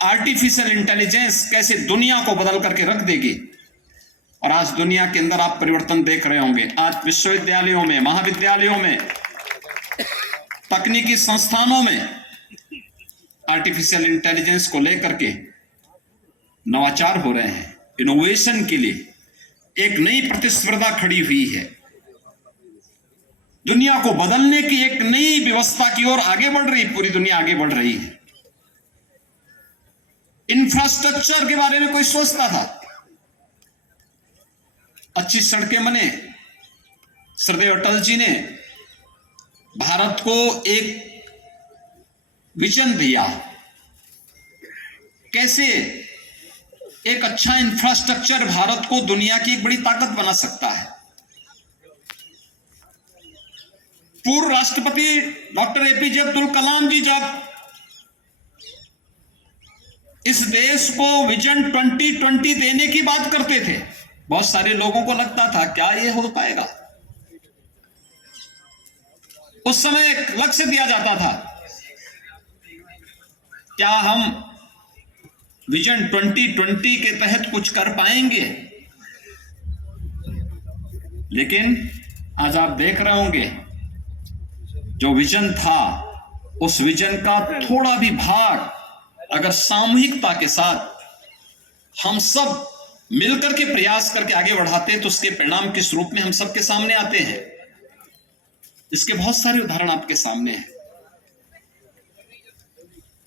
Artificial intelligence कैसे दुनिया को बदल करके रख देगी। और आज दुनिया के अंदर आप परिवर्तन देख रहे होंगे। आज विश्वविद्यालयों में, महाविद्यालयों में, तकनीकी संस्थानों में आर्टिफिशियल इंटेलिजेंस को लेकर के नवाचार हो रहे हैं। इनोवेशन के लिए एक नई प्रतिस्पर्धा खड़ी हुई है। दुनिया को बदलने की एक नई व्यवस्था की ओर आगे बढ़ रही, पूरी दुनिया आगे बढ़ रही है। इंफ्रास्ट्रक्चर के बारे में कोई सोचता था? अच्छी सड़कें बने। श्रद्धेय अटल जी ने भारत को एक विजन दिया, कैसे एक अच्छा इंफ्रास्ट्रक्चर भारत को दुनिया की एक बड़ी ताकत बना सकता है। पूर्व राष्ट्रपति डॉक्टर एपीजे अब्दुल कलाम जी जब इस देश को विजन 2020 देने की बात करते थे, बहुत सारे लोगों को लगता था क्या यह हो पाएगा। उस समय एक लक्ष्य दिया जाता था, क्या हम विजन 2020 के तहत कुछ कर पाएंगे। लेकिन आज आप देख रहे होंगे जो विजन था, उस विजन का थोड़ा भी भाग अगर सामूहिकता के साथ हम सब मिलकर के प्रयास करके आगे बढ़ाते हैं तो उसके परिणाम किस रूप में हम सबके सामने आते हैं। इसके बहुत सारे उदाहरण आपके सामने हैं।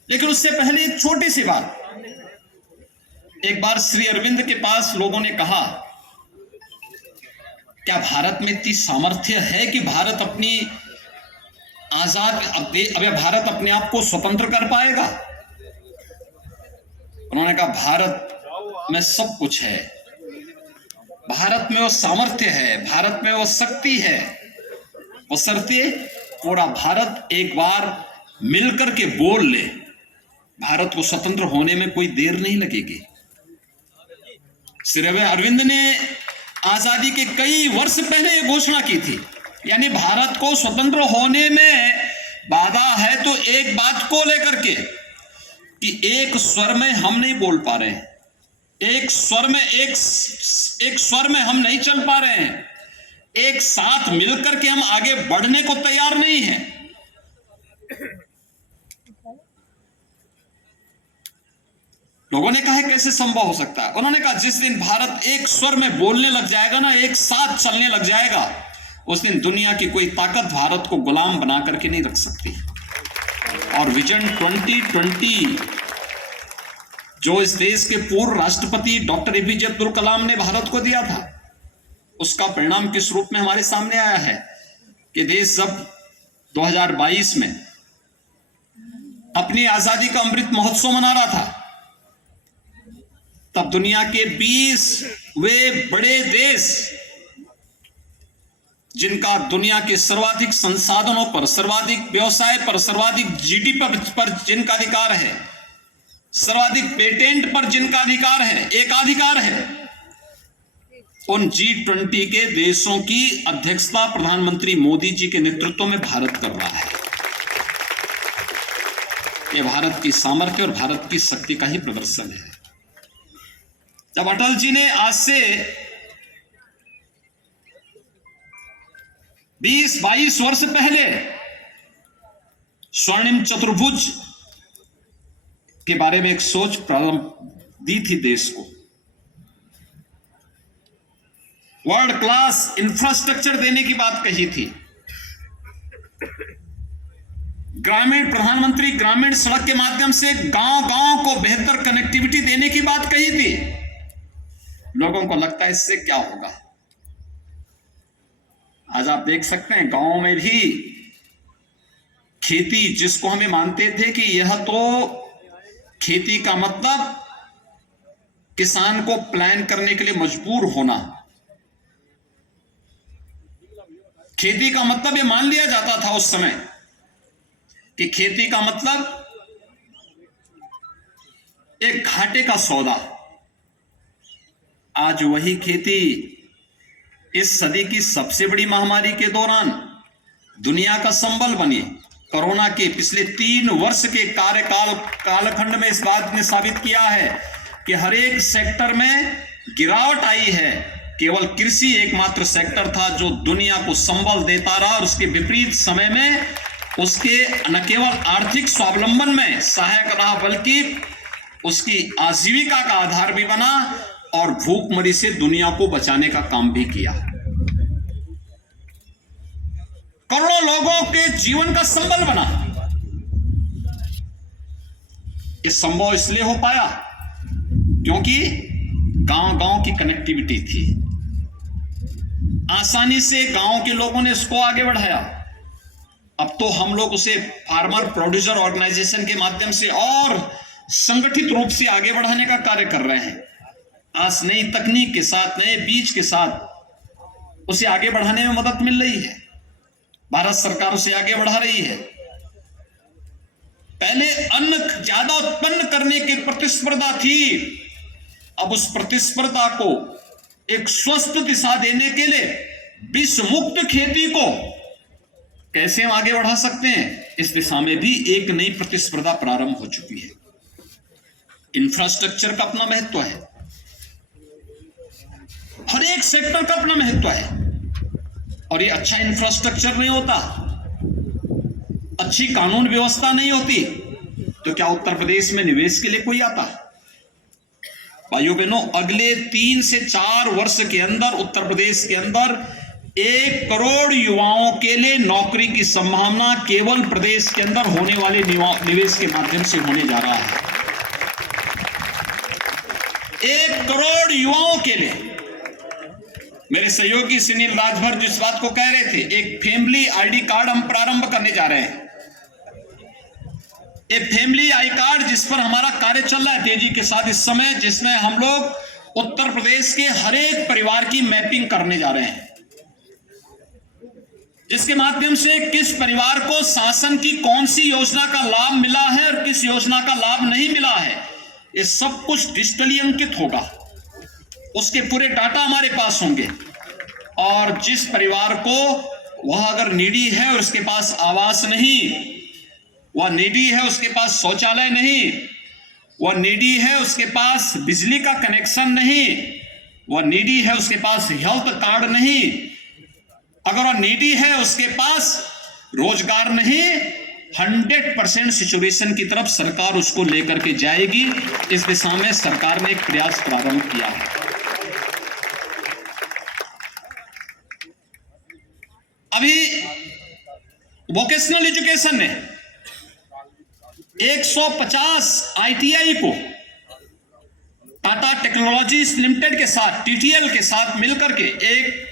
लेकिन उससे पहले एक छोटी सी बात। एक बार श्री अरविंद के पास लोगों ने कहा, क्या भारत में इतनी सामर्थ्य है कि भारत अपनी भारत अपने आप को स्वतंत्र कर पाएगा? उन्होंने कहा, भारत में सब कुछ है, भारत में वो सामर्थ्य है, भारत में वो शक्ति है, बशर्ते पूरा भारत एक बार मिलकर के बोल ले, भारत को स्वतंत्र होने में कोई देर नहीं लगेगी। श्री अरविंद ने आजादी के कई वर्ष पहले ये घोषणा की थी, यानी भारत को स्वतंत्र होने में बाधा है तो एक बात को लेकर के कि एक स्वर में हम नहीं बोल पा रहे हैं, एक स्वर में हम नहीं चल पा रहे हैं, एक साथ मिलकर के हम आगे बढ़ने को तैयार नहीं हैं। लोगों ने कहा है कैसे संभव हो सकता है? उन्होंने कहा, जिस दिन भारत एक स्वर में बोलने लग जाएगा ना, एक साथ चलने लग जाएगा, उस दिन दुनिया की कोई ताकत भारत को गुलाम बना करके नहीं रख सकती। और विजन 2020 जो इस देश के पूर्व राष्ट्रपति डॉक्टर एपीजे अब्दुल कलाम ने भारत को दिया था, उसका परिणाम किस रूप में हमारे सामने आया है कि देश जब 2022 में अपनी आजादी का अमृत महोत्सव मना रहा था, तब दुनिया के 20वें बड़े देश, जिनका दुनिया के सर्वाधिक संसाधनों पर, सर्वाधिक व्यवसाय पर, सर्वाधिक जीडीपी पर जिनका अधिकार है, सर्वाधिक पेटेंट पर जिनका अधिकार है, एकाधिकार है, उन G20 के देशों की अध्यक्षता प्रधानमंत्री मोदी जी के नेतृत्व में भारत कर रहा है। यह भारत की सामर्थ्य और भारत की शक्ति का ही प्रदर्शन है। जब अटल जी ने आज से 20-22 वर्ष पहले स्वर्णिम चतुर्भुज के बारे में एक सोच प्रारंभ दी थी देश को, वर्ल्ड क्लास इंफ्रास्ट्रक्चर देने की बात कही थी, ग्रामीण प्रधानमंत्री ग्रामीण सड़क के माध्यम से गांव-गांव को बेहतर कनेक्टिविटी देने की बात कही थी। लोगों को लगता है इससे क्या होगा। आज आप देख सकते हैं गांवों में भी खेती, जिसको हमें मानते थे कि यह तो खेती का मतलब किसान को प्लान करने के लिए मजबूर होना, खेती का मतलब यह मान लिया जाता था उस समय कि खेती का मतलब एक घाटे का सौदा। आज वही खेती इस सदी की सबसे बड़ी महामारी के दौरान दुनिया का संबल बनी। कोरोना के पिछले 3 वर्ष के कालखंड में इस बात ने साबित किया है कि हर एक सेक्टर में गिरावट आई है। केवल कृषि एकमात्र सेक्टर था जो दुनिया को संबल देता रहा और उसके विपरीत समय में उसके न केवल आर्थिक स्वावलंबन में सहायक रहा बल्कि उसकी आजीविका का आधार भी बना और भूखमरी से दुनिया को बचाने का काम भी किया। करोड़ों लोगों के जीवन का संबल बना। ये संभव इसलिए हो पाया क्योंकि गांव-गांव की कनेक्टिविटी थी। आसानी से गांव के लोगों ने इसको आगे बढ़ाया। अब तो हम लोग उसे फार्मर प्रोड्यूसर ऑर्गेनाइजेशन के माध्यम से और संगठित रूप से आगे बढ़ाने का कार्य कर रहे हैं। आज नई तकनीक के साथ, नए बीज के साथ उसे आगे बढ़ाने में मदद मिल रही है। भारत सरकार उसे आगे बढ़ा रही है। पहले अन्न ज्यादा उत्पन्न करने की प्रतिस्पर्धा थी, अब उस प्रतिस्पर्धा को एक स्वस्थ दिशा देने के लिए विष मुक्त खेती को कैसे हम आगे बढ़ा सकते हैं, इस दिशा में भी एक नई प्रतिस्पर्धा प्रारंभ हो चुकी है। इंफ्रास्ट्रक्चर का अपना महत्व है, हर एक सेक्टर का अपना महत्व है और ये अच्छा इंफ्रास्ट्रक्चर नहीं होता, अच्छी कानून व्यवस्था नहीं होती तो क्या उत्तर प्रदेश में निवेश के लिए कोई आता? भाइयों बहनों, अगले 3 से 4 वर्ष के अंदर उत्तर प्रदेश के अंदर 1 करोड़ युवाओं के लिए नौकरी की संभावना केवल प्रदेश के अंदर होने वाले निवेश के माध्यम से होने जा रहा है। 1 करोड़ युवाओं के लिए। मेरे सहयोगी सुनील राजभर जिस बात को कह रहे थे, एक फैमिली आईडी कार्ड हम प्रारंभ करने जा रहे हैं। एक फैमिली आई कार्ड जिस पर हमारा कार्य चल रहा है तेजी के साथ इस समय, जिसमें हम लोग उत्तर प्रदेश के हर एक परिवार की मैपिंग करने जा रहे हैं, जिसके माध्यम से किस परिवार को शासन की कौन सी योजना का लाभ मिला है और किस योजना का लाभ नहीं मिला है, ये सब कुछ डिजिटली अंकित होगा। उसके पूरे डाटा हमारे पास होंगे और जिस परिवार को वह अगर नीडी है और उसके पास आवास नहीं, वह नीडी है उसके पास शौचालय नहीं, वह नीडी है उसके पास बिजली का कनेक्शन नहीं, वह नीडी है उसके पास हेल्थ कार्ड नहीं, अगर वह नीडी है उसके पास रोजगार नहीं, 100% सिचुएशन की तरफ सरकार उसको लेकर के जाएगी। इस दिशा में सरकार ने एक प्रयास प्रारंभ किया है। अभी वोकेशनल एजुकेशन ने 150 आईटीआई को टाटा टेक्नोलॉजीज लिमिटेड के साथ, टीटीएल के साथ मिलकर के एक